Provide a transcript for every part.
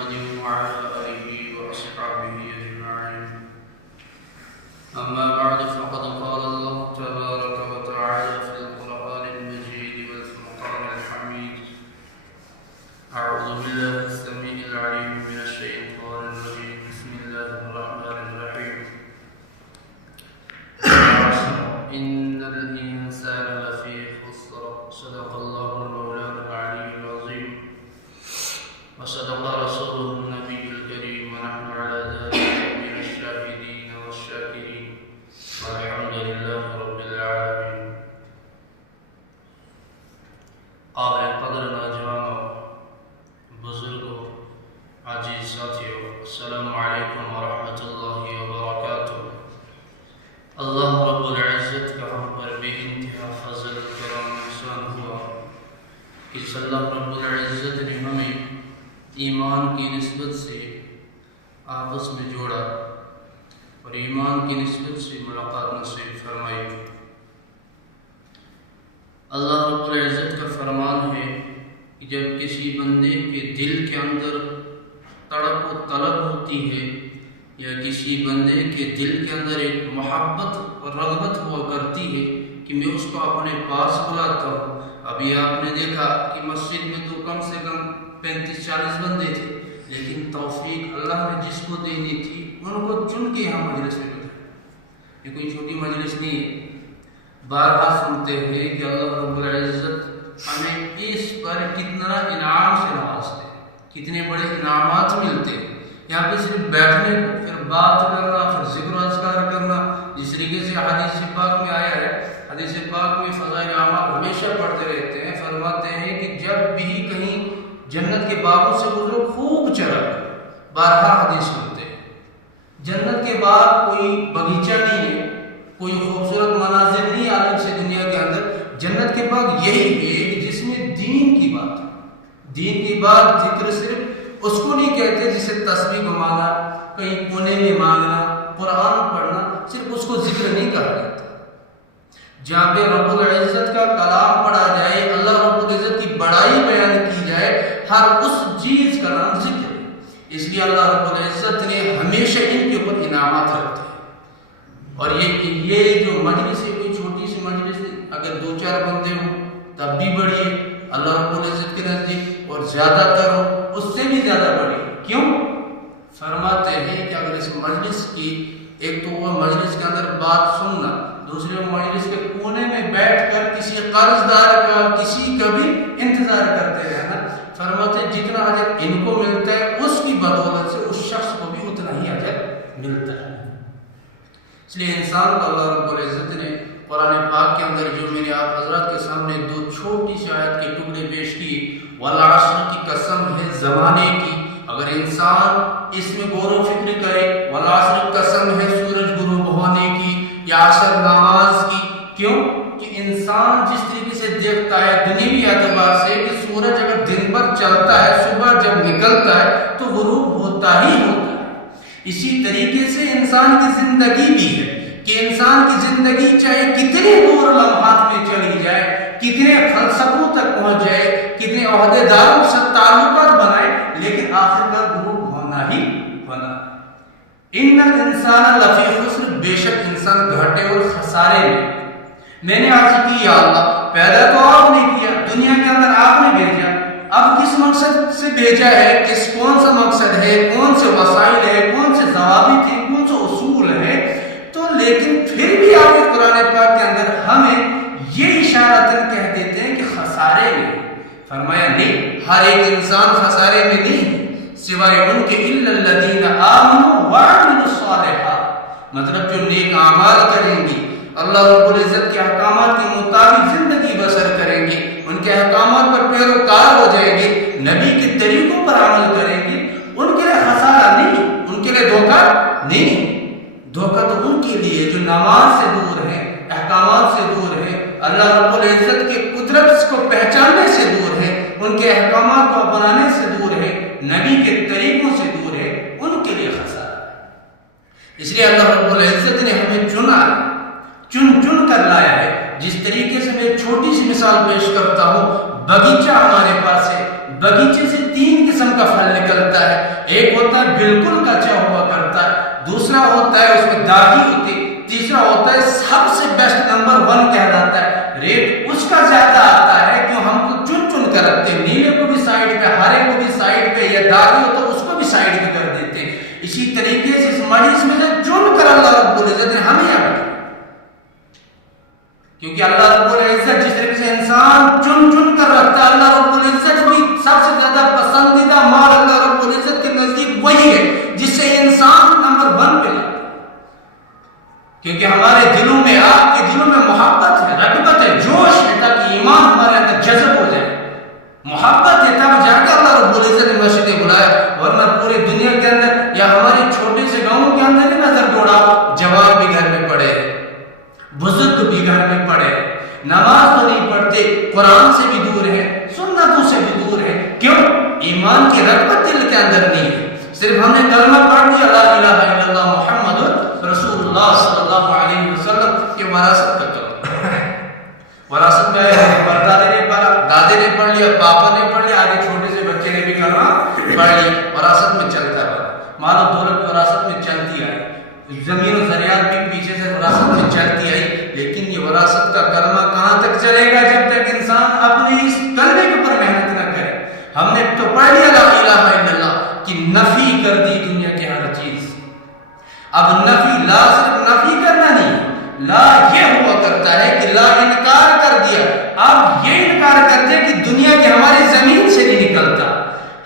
محمد وعلى آله وأصحابه أجمعين. أما بعد فقد قال الله تبارك وتعالى في القرآن المجيد والفرقان الحميد. أعوذ بالله السميع العليم من الشيطان الرجيم. بسم الله الرحمن الرحيم. إن الإنسان لفي خسر. صدق الله المولانا العلي العظيم وصدق رسوله النبي الكريم ونحن على ذلك من الشاهدين والشاكرين والحمد لله رب العالمين. قابل قدر نوجوان بزرگوں عزیز ساتھیوں، السلام علیکم ورحمۃ اللہ وبرکاتہ. اللہ رب العزت کا ہم پر بے انتہا فضل کرم احسان ہوا کہ اللہ رب العزت نے ہمیں ایمان کی نسبت سے آپس میں جوڑا اور ایمان کی نسبت سے ملاقات نصیب فرمائی. اللہ رب العزت کا فرمان ہے کہ جب کسی بندے کے دل کے اندر تڑپ و طلب ہوتی ہے یا کسی بندے کے دل کے اندر ایک محبت اور رغبت ہوا کرتی ہے کہ میں اس کو اپنے پاس بلاتا ہوں. ابھی آپ نے دیکھا کہ مسجد میں تو کم سے کم 35-40 بندے تھے، لیکن توفیق اللہ نے جس کو دینی تھی ان کو چن کے یہاں مجلس میں بٹھایا. یہ کوئی چھوٹی مجلس نہیں ہے. بارہا سنتے ہیں کہ اللہ رب العزت ہمیں اس پر کتنا انعام سے نوازتے ہیں، کتنے بڑے انعامات ملتے ہیں. یہاں پہ صرف بیٹھنے کو، پھر بات کرنا، پھر ذکر و اذکار کرنا، جس طریقے سے حدیث پاک میں آیا ہے. حدیث پاک میں فضائل اعمال ہمیشہ پڑھتے رہتے ہیں. فرماتے ہیں کہ جب بھی کہیں جنت کے باغوں سے گزرو خوب چلا کرو. بارہا حدیث سنتے ہیں. جنت کے باغ کوئی باغیچہ نہیں ہے، کوئی خوبصورت مناظر نہیں عالم سے دنیا کے اندر. جنت کے باغ یہی ہے جس میں دین کی بات ہے. دین کی بات ذکر صرف اس کو نہیں کہتے جسے تسبیح گھمانا، کہیں کونے میں مانگنا، قرآن پڑھنا، صرف اس کو ذکر نہیں کہا جاتا. جہاں پہ رب العزت کا کلام پڑھا جائے، اللہ رب العزت کی بڑائی بیان کی جائے، ہر اس چیز کا نام ذکر ہے. اس لیے اللہ رب العزت نے ہمیشہ ان کے اوپر انعامات رکھتے ہیں. اور یہ جو مجلس ہے کوئی چھوٹی سی مجلس ہے، اگر 2-4 بندے ہوں تب بھی بڑی ہے اللہ رب العزت کے نزدیک، اور زیادہ تر ہو اس سے بھی زیادہ بڑی. کیوں؟ فرماتے ہیں کہ اگر اس مجلس کی ایک تو وہ مجلس کے اندر بات سننا، دوسرے مجلس کے کونے میں بیٹھ کر کسی قرض دار کا، کسی کا بھی انتظار کرتے رہنا، فرماتے ہیں جتنا اجر ان کو ملتا ہے اس کی بدولت سے اس شخص کو بھی اتنا ہی اجر ملتا ہے. اس لیے انسان کو اللہ رب العزت نے قرآن پاک کے اندر جو میں نے آپ حضرات کے سامنے 2 چھوٹی سی آیت کے ٹکڑے پیش کیے، والعصر کی قسم ہے زمانے کی. اگر انسان اس میں غور و فکر کرے، والعصر قسم ہے سورج غروب ہونے کی یا عصر نماز کی. کیوں؟ کہ انسان جس طریقے سے دیکھتا ہے دنیوی اعتبار سے کہ سورج اگر دن بھر چلتا ہے، صبح جب نکلتا ہے تو غروب ہوتا ہی ہوتا ہے. اسی طریقے سے انسان کی زندگی بھی ہے کہ انسان کی زندگی چاہے کتنے دور لمحات میں چلی جائے، کتنے فلسفوں تک پہنچ جائے، کتنے عہدے داروں سے تعلقات بنائے، لیکن آخر کار غروب ہونا ہی ہونا. ان الانسان لفی خسر، بے شک انسان گھاٹے اور خسارے میں نے عرض کی یا اللہ پیدا تو آپ نے کیا، دنیا کے اندر آپ نے بھیجا، اب کس مقصد سے بھیجا ہے، کون سا مقصد ہے، کون سے وسائل ہے، کون سے ضوابط ہیں، کون سے اصول ہے. تو لیکن پھر بھی آپ قرآن پاک کے اندر ہمیں یہ اشارتاً کہہ دیتے ہیں کہ خسارے میں. فرمایا نہیں، ہر ایک انسان خسارے میں نہیں سوائے ان کے الا الذین آمنوا وعملوا الصالحات. مطلب جو نیک اعمال کریں گی، اللہ رب العزت کے احکامات کے مطابق زندگی بسر کریں گے، ان کے احکامات پر پیروکار ہو جائیں گے، نبی کے طریقوں پر عمل کریں گے، ان کے لیے خسارہ نہیں، ان کے لیے دھوکہ نہیں. دھوکہ تو ان کے لیے جو نماز سے دور ہیں، احکامات سے دور ہیں، اللہ رب العزت کے قدرت کو پہچاننے سے دور ہیں، ان کے احکامات کو اپنانے سے دور ہیں، نبی کے طریقوں سے دور ہیں، ان کے لیے خسارہ. اس لیے اللہ رب العزت نے ہمیں چنا، چن کر لایا ہے. جس طریقے سے میں چھوٹی سی مثال پیش کرتا ہوں، باغیچہ ہمارے پاس ہے، تین قسم کا پھل نکلتا ہے. ایک ہوتا ہے بالکل کچا ہوا کرتا ہے, دوسرا ہوتا ہے اس میں داغی ہوتی, تیسرا ہوتا ہے سب سے بیسٹ نمبر 1 کہلاتا ہے. ریٹ اس کا زیادہ آتا ہے کیوں ہم کو چن چن کر رکھتے ہیں, نیلے کو بھی سائڈ پہ, ہرے کو بھی سائڈ پہ, یا داغی ہو تو اس کو بھی سائڈ پہ کر دیتے ہیں. اسی طریقے سے اس مریض میں سے چن کر اللہ رب العزت نے ہمیں یہاں رکھا, کیونکہ اللہ رب العزت جس طریقے سے انسان چن چن کر رکھتا ہے, اللہ رب العزت بھی سب سے زیادہ پسندیدہ مال اللہ رب العزت کے نزدیک وہی ہے جس سے انسان نمبر 1 پہ لاتا ہے. کیونکہ ہمارے دلوں میں, آپ کے دلوں میں محبت ہے, رغبت ہے, جوش ہے, تاکہ ایمان ہمارے اندر جذب ہو جائے. محبت ہے تب جا کے اللہ رب العزت نے مسجدیں بلایا, ورنہ پوری دنیا کے اندر یا ہمارے چھوٹے سے گاؤں کے اندر ہی نظر دوڑا, جوان بھی گھر میں پڑے, بزرگ بھی گھر میں پڑے, نماز تو نہیں پڑھتے, قرآن سے بھی دور ہے, سنتوں سے بھی دور ہے. کیوں؟ ایمان کی رغبت دل کے اندر نہیں ہے. صرف ہم نے کلمہ پڑھ دیا لا الہ الا اللہ محمد رسول اللہ صلی اللہ علیہ وسلم کے وراثت کا کلمہ, وراثت میں پردادے نے پڑھا, دادے نے پڑھ لیا, پاپا نے پڑھ لیا, آگے چھوٹے سے بچے نے بھی کلمہ پڑھ لیا, وراثت میں چلتا رہا. مال و دولت وراثت میں چلتی آئی, زمین و زریات بھی پیچھے سے وراثت میں چلتی آئی, لیکن یہ وراثت کا کلمہ کہاں تک چلے گا جب تک انسان اپنے اس کلمے کے اوپر محنت نہ کرے. ہم نے تو پڑھ لیا لا الہ الا اللہ کی نفی کر دی دنیا کی ہر چیز. اب نفی, لا صرف نفی کرنا نہیں, لا یہ ہوا کرتا ہے کہ لا انکار کر دیا. اب یہ انکار کر دیا کہ دنیا کی ہماری زمین سے نہیں نکلتا,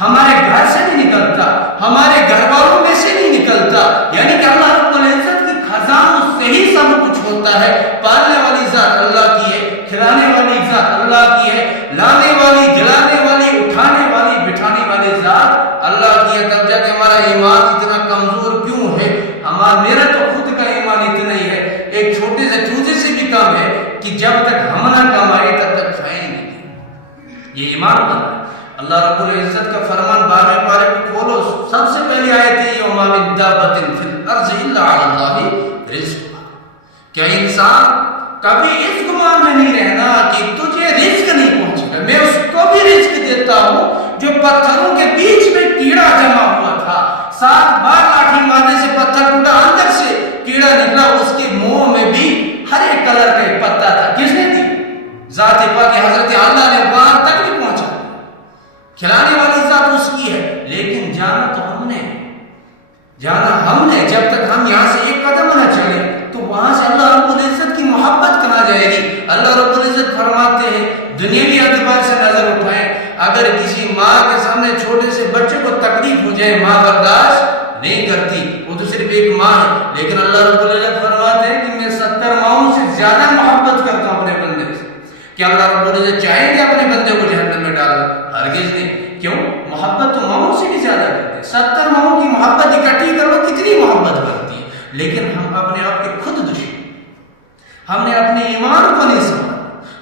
ہمارے گھر سے نہیں نکلتا, ہمارے گھر والوں میں سے نہیں نکلتا. یعنی کہ اللہ رب العزت کی خزانوں سے ہی سب کچھ ہوتا ہے. پالنے والی ذات اللہ کی ہے, کھلانے والی ذات اللہ کی ہے, لانے والی, جلانے والی, اٹھانے والی, بٹھانے والی ذات اللہ کی ہے. تب جا کے ہمارا ایمان اتنا کمزور کیوں ہے؟ میرا تو خود کا ایمان اتنا ہی ہے, ایک چھوٹے سے چوزے سے بھی کم ہے کہ جب تک ہم نہ کمائے تب تک کھائیں نہیں. یہ ایمان بنا. اللہ رب العزت کا فرمان 12ویں پارے کو کھولو, سب سے پہلی آیت ہے وما من دابۃ فی الارض الا علی اللہ رزقها. کیا انسان کبھی اس گمان میں نہیں رہنا کہ تجھے رزق نہیں پہنچے گا, میں اس کو بھی رزق دیتا ہوں جو پتھروں کے بیچ میں کیڑا جمع ہوا تھا, 7 بار لاٹھی مارنے سے پتھر ٹوٹا, اندر سے کیڑا نکلا, اس کے منہ میں بھی ہرے کلر کا ایک پتا تھا. کس نے دی؟ ذات پاک حضرت اللہ نے وہاں تک نہیں پہنچا. کھلانے والی ذات اس کی ہے, لیکن جانا تو ہم نے, جانا ہم نے. جب تک ہم یہاں سے ایک قدم نہ چلے تو وہاں سے اللہ رب العزت کی محبت کہاں جائے گی. اللہ رب العزت فرماتے ہیں دنیاوی اعتبار سے نظر اٹھائیں, اگر کسی ماں کے سامنے چھوٹے سے بچے کو تکلیف ہو جائے, ماں برداشت نہیں کرتی, وہ تو صرف ایک ماں ہے. لیکن اللہ رب العزت فرماتے ہیں کہ میں 70 ماؤں سے زیادہ محبت کرتا ہوں اپنے بندے سے. کیا اللہ رب العزت چاہیں گے اپنے بندے کو جہنم میں ڈالنا؟ ہرگز نہیں. کیوں؟ محبت تو ماؤں سے بھی زیادہ کرتے ہیں. 70 ماؤں کی محبت اکٹھی کرو کتنی محبت کرتی ہے, لیکن ہم اپنے آپ کے خود دشمن. ہم نے اپنے ایمان کو نہیں سنبھالا,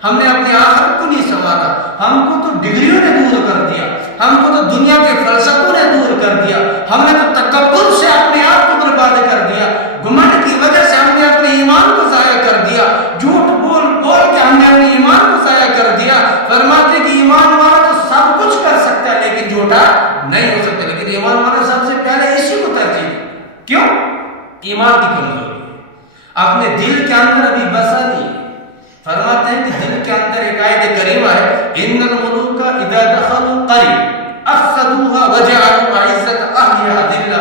ہم نے اپنی آخرت کو نہیں سنبھالا. ہم کو تو ڈگریوں نے دور کر دیا, ہم کو تو دنیا کے فلسفوں نے دور کر دیا, ہم نے تو تکبر سے اپنے آپ کو برباد کر دیا, گھمنڈ کی وجہ سے ہم نے اپنے ایمان کو ضائع کر دیا, جھوٹ بول بول کے ہم نے اپنے ایمان کو ضائع کر دیا. فرماتے کہ ایمان والا تو سب کچھ کر سکتا ہے لیکن جھوٹا نہیں ہو سکتا. لیکن ایمان والا سب سے پہلے اسی کو ترجیح. کیوں؟ ایمان کی کمزوری اپنے دل کے اندر ابھی بسا نہیں. فرماتے ہیں کہ دل کے اندر ایک آیت کریمہ ہے ان الملوک اذا دخلوا قرية افسدوها وجعلوا عزة اهلها ذلة.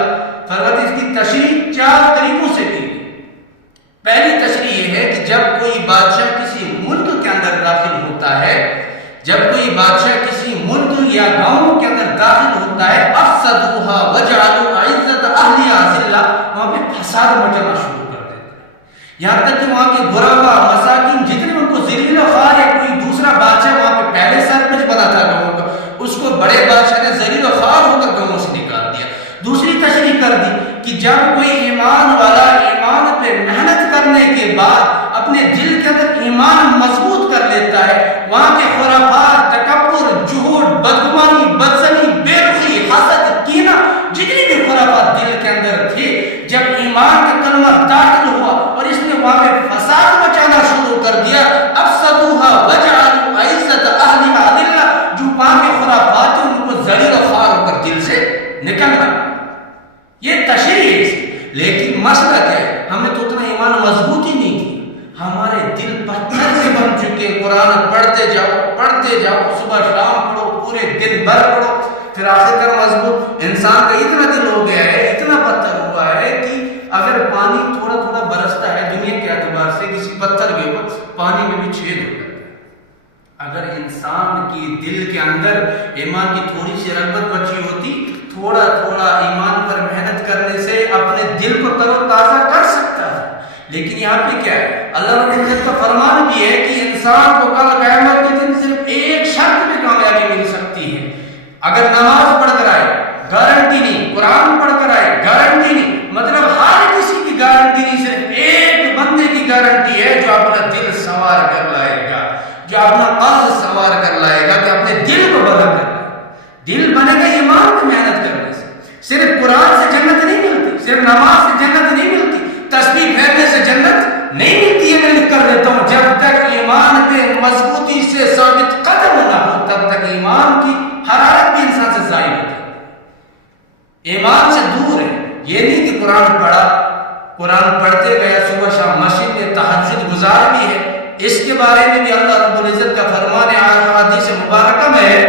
فرماتے اس کی تشریح 4 طریقوں سے کی. پہلی تشریح یہ ہے کہ جب کوئی بادشاہ کسی ملک کے اندر داخل ہوتا ہے, جب کوئی بادشاہ کسی ملک یا گاؤں کے اندر داخل ہوتا ہے, افسدوها وجعلوا عزة اهلها ذلة, وہاں پہ فساد مچانا شروع کر دیتے ہیں, یہاں تک کہ وہاں کے غربا مساکین جتنے ان کو ذلیل و خوار, یا کوئی دوسرا بادشاہ وہاں پہ پہلے سرپنچ بنا تھا گاؤں کا, اس کو بڑے بادشاہ نے ذلیل و خوار ہو کر گاؤں سے نکال دیا. دوسری تشریح کر دی کہ جب کوئی ایمان والا ایمان پہ محنت کرنے کے بعد اپنے دل کے اندر ایمان مضبوط کر لیتا ہے, وہاں کے خرافات, تکبر, جھوٹ, بدگمانی, بدزنی, بے رخی, حسد, کینہ, جتنی بھی خرافات دل کے اندر تھے, جب ایمان کا کلمہ داخل ہوا اور اس نے وہاں پہ فساد مچانا شروع کر دیا, افسدوها وجعلوا عزة اهلها ذلة, جو وہاں کے خرافات ان کو ذلیل و نکلنا. یہ تشریح ہے. لیکن مسئلہ کیا ہے؟ ہم نے تو اتنا ایمان مضبوط ہی نہیں کیا. ہمارے دل پتھر سے بن چکے. قرآن پڑھتے جاؤ صبح شام پڑھو, پورے دن بھر پڑھو, پھر آخر کار مضبوط انسان کا اتنا دل ہو گیا ہے, اتنا پتھر ہوا ہے کہ اگر پانی تھوڑا تھوڑا برستا ہے دنیا کے اعتبار سے کسی پتھر کے اوپر, پانی میں بھی چھید ہو جاتا ہے. اگر انسان کی دل کے اندر ایمان کی تھوڑی سی رغبت بچی ہوتی, تھوڑا تھوڑا ایمان پر محنت کرنے سے اپنے دل کو تر و تازہ کر سکتا ہے. لیکن یہاں پہ کیا ہے؟ اللہ رب العزت کا فرمان بھی ہے کہ انسان کو کل قیامت کے دن صرف ایک شرط میں کامیابی مل سکتی ہے. اگر نماز پڑھ کر آئے گارنٹی نہیں, قرآن پڑھ کر آئے گارنٹی نہیں. مطلب ہر کسی کی گارنٹی نہیں, صرف ایک بندے کی گارنٹی ہے جو اپنا دل سوار کر لائے گا, جو اپنا قلب سوار کر لائے گا, کہ اپنے دل کو بنا کر لائے. دل بنے گا ایمان میں محنت کرنے سے. صرف قرآن سے جنت نہیں ملتی, صرف نماز سے جنت نہیں ملتی, تسبیح پھیرنے سے جنت نہیں ملتی ہے. میں لکھ کر دیتا ہوں, جب تک ایمان پہ مضبوطی سے ثابت قدم ہونا تب تک ایمان کی حرارت بھی انسان سے ضائع ہوتی ہے. ایمان سے دور ہے. یہ نہیں کہ قرآن پڑھا, قرآن پڑھتے گیا, صبح شام مسجد میں تہجد گزار بھی ہے. اس کے بارے میں بھی اللہ رب العزت کا فرمان ہے حدیث مبارکہ میں ہے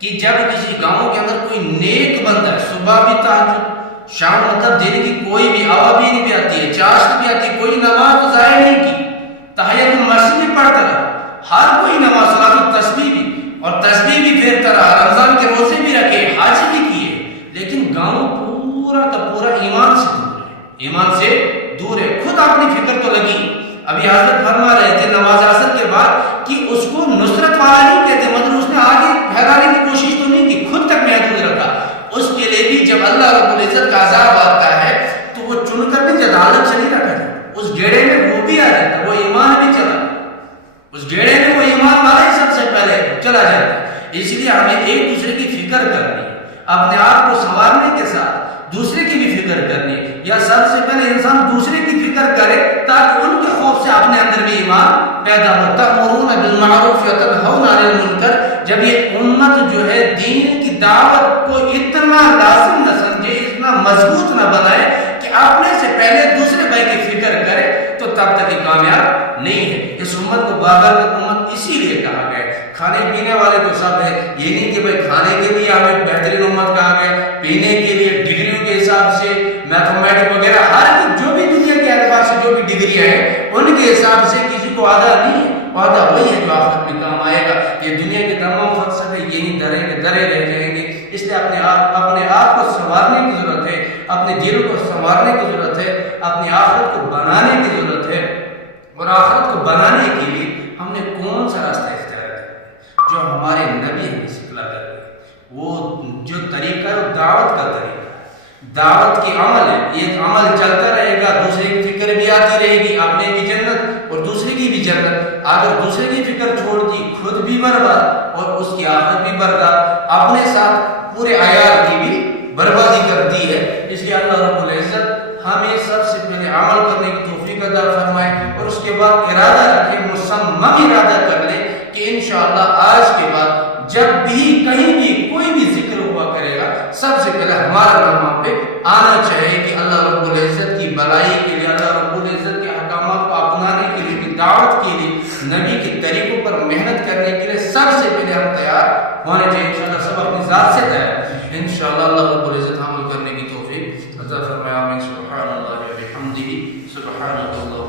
کہ جب کسی گاؤں کے اندر کوئی نیک بندہ ہے, صبح بھی تہجد, شام مطلب دن کی کوئی بھی آوابین بھی آتی ہے, چاشت بھی آتی ہے, کوئی نماز تو ضائع نہیں کی, تحیت المسجد بھی پڑھتا رہا, ہر کوئی نماز, صلاۃ التسبیح بھی, اور تسبیح بھی پھیرتا رہا, رمضان کے روزے بھی رکھے, حج بھی کیے. لیکن گاؤں پورا کا پورا ایمان سے دور ہے, ایمان سے دور ہے. خود اپنی فکر تو لگی. ابھی حضرت فرما رہے تھے نماز عصر کے بعد کہ اس کو نصرت والا نہیں کہتے, مطلب اس نے آگے پھیلانے کی کوشش تو نہیں کی, خود تک محدود رکھا. اس کے لیے بھی جب اللہ رب العزت کا عذاب آتا ہے تو وہ چن کر بھی جدالت سے نہیں رکھا جاتا, اس گھیڑے میں وہ بھی آ جاتا, وہ ایمان بھی چلا, اس گھیڑے میں وہ ایمان والا ہی سب سے پہلے چلا جاتا. اس لیے ہمیں ایک دوسرے کی فکر کرنی, اپنے آپ کو سنوارنے کے ساتھ دوسرے کی بھی فکر کرنی, یا سب سے پہلے انسان دوسرے کی فکر کرے تاکہ ان کے خوف سے اپنے اندر بھی ایمان پیدا ہو. تأمرون بالمعروف وتنہون عن المنکر. جب یہ امت جو ہے دین کی دعوت کو اتنا لازم نہ سمجھے, اتنا مضبوط نہ بنائے کہ اپنے سے پہلے دوسرے بھائی کی فکر کرے, تو تب تک یہ کامیاب نہیں ہے. اس امت کو بابرکت امت اسی لیے کہا گیا. کھانے پینے والے تو سب ہے, یہ نہیں کہ بھائی کھانے کے لیے ہمیں بہترین امت کہا گیا, پینے کے لیے ڈگریوں کے حساب سے میتھمیٹک وغیرہ ہر جو بھی دنیا کے اعتبار سے جو بھی ڈگریاں ہیں ان کے حساب سے کسی کو آدھا نہیں ہے. وعدہ وہی ہے جو آخرت میں کام آئے گا. یہ دنیا کے تمام فلسفے یہی درے رہ جائیں گے. اس لیے اپنے آپ کو سنوارنے کی ضرورت ہے, اپنے دل کو سنوارنے کی ضرورت ہے, اپنی آخرت کو بنانے کی ضرورت ہے. اور آخرت کو بنانے کے لیے ہم نے کون سا راستہ اختیار کیا جو ہمارے نبی ہمیں سکھلا کر گئے. وہ جو طریقہ ہے وہ دعوت کا طریقہ, دعوت کی عمل ہے. یہ عمل چلتا رہے گا, دوسرے کی فکر بھی آتی رہے گی, اپنے کی جنت اور دوسرے کی بھی جنت. اگر دوسرے کی فکر چھوڑ دی, خود بھی برباد اور اس کی آخرت بھی برباد, اپنے ساتھ پورے عیال کی بھی بربادی کر دی ہے. اس لیے اللہ رب العزت ہمیں سب سے پہلے عمل کرنے کی توفیق عطا فرمائے, اور اس کے بعد ارادہ رکھے, مصمم ارادہ کر لے کہ انشاءاللہ آج کے بعد جب بھی کہیں بھی کوئی بھی ذکر ہوا کرے گا, سب سے پہلے ہمارا نام وہاں پہ آنا چاہیے کہ اللہ رب العزت کی بھلائی کے لیے, اللہ رب العزت کے احکامات کو اپنانے کے لیے, دعوت کے لیے, نبی کے طریقوں پر محنت کرنے کے لیے سب سے پہلے ہم تیار ہونے چاہیے. انشاءاللہ سب اپنی ذات سے تیار انشاءاللہ. اللہ رب العزت عمل کرنے کی توفیق عطا فرمائے. آمین. سبحان اللہ و بحمدہ, سبحان اللہ.